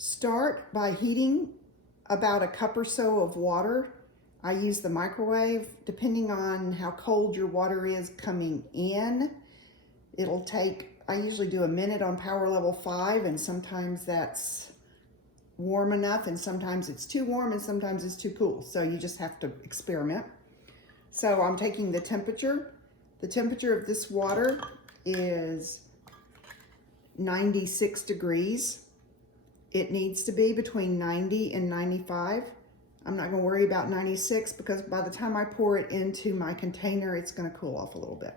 Start by heating about a cup or so of water. I use the microwave. Depending on how cold your water is coming in, it'll take, I usually do a minute on power level 5, and sometimes that's warm enough and sometimes it's too warm and sometimes it's too cool. So you just have to experiment. So I'm taking the temperature. The temperature of this water is 96 degrees. It needs to be between 90 and 95. I'm not going to worry about 96 because by the time I pour it into my container, it's going to cool off a little bit.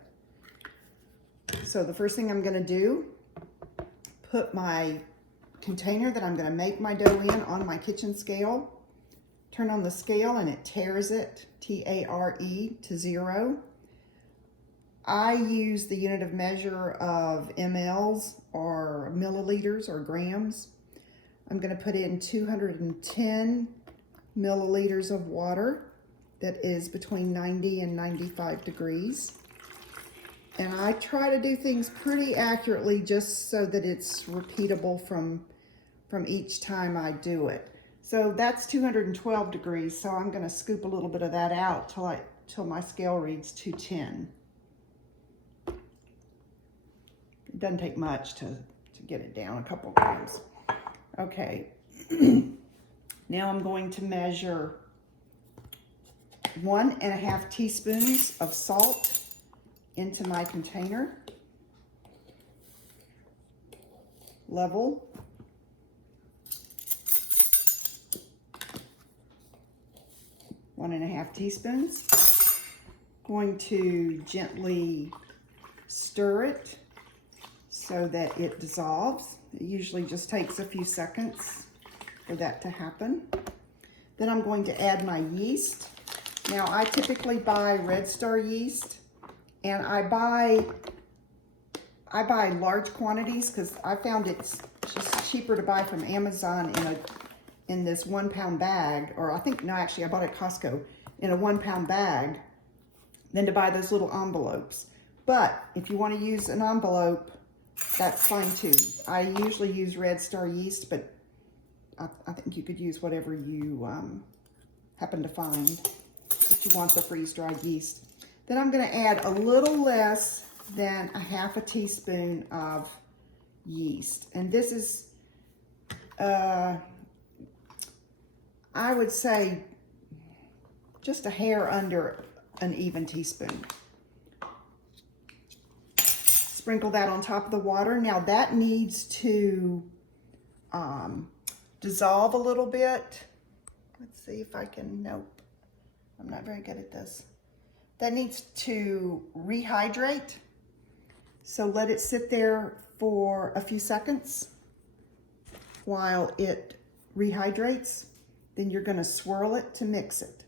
So the first thing I'm going to do, put my container that I'm going to make my dough in on my kitchen scale. Turn on the scale and it tears it, T-A-R-E, to 0. I use the unit of measure of mLs or milliliters or grams. I'm going to put in 210 milliliters of water that is between 90 and 95 degrees. And I try to do things pretty accurately just so that it's repeatable from each time I do it. So that's 212 degrees, so I'm going to scoop a little bit of that out till my scale reads 210. It doesn't take much to get it down, a couple grams. Okay, now I'm going to measure 1.5 teaspoons of salt into my container. Level. One and a half teaspoons. Going to gently stir it so that it dissolves. It usually just takes a few seconds for that to happen. Then I'm going to add my yeast. Now I typically buy Red Star yeast, and I buy large quantities because I found it's just cheaper to buy from Amazon in this 1 pound bag, or I think, no, actually I bought it at Costco in a 1 pound bag than to buy those little envelopes. But if you want to use an envelope, that's fine too. I usually use Red Star yeast, but I think you could use whatever you happen to find if you want the freeze-dried yeast. Then I'm going to add a little less than a half a teaspoon of yeast. And this is, I would say, just a hair under an even teaspoon. Sprinkle that on top of the water. Now that needs to dissolve a little bit. Let's see if I can, nope. I'm not very good at this. That needs to rehydrate. So let it sit there for a few seconds while it rehydrates. Then you're going to swirl it to mix it.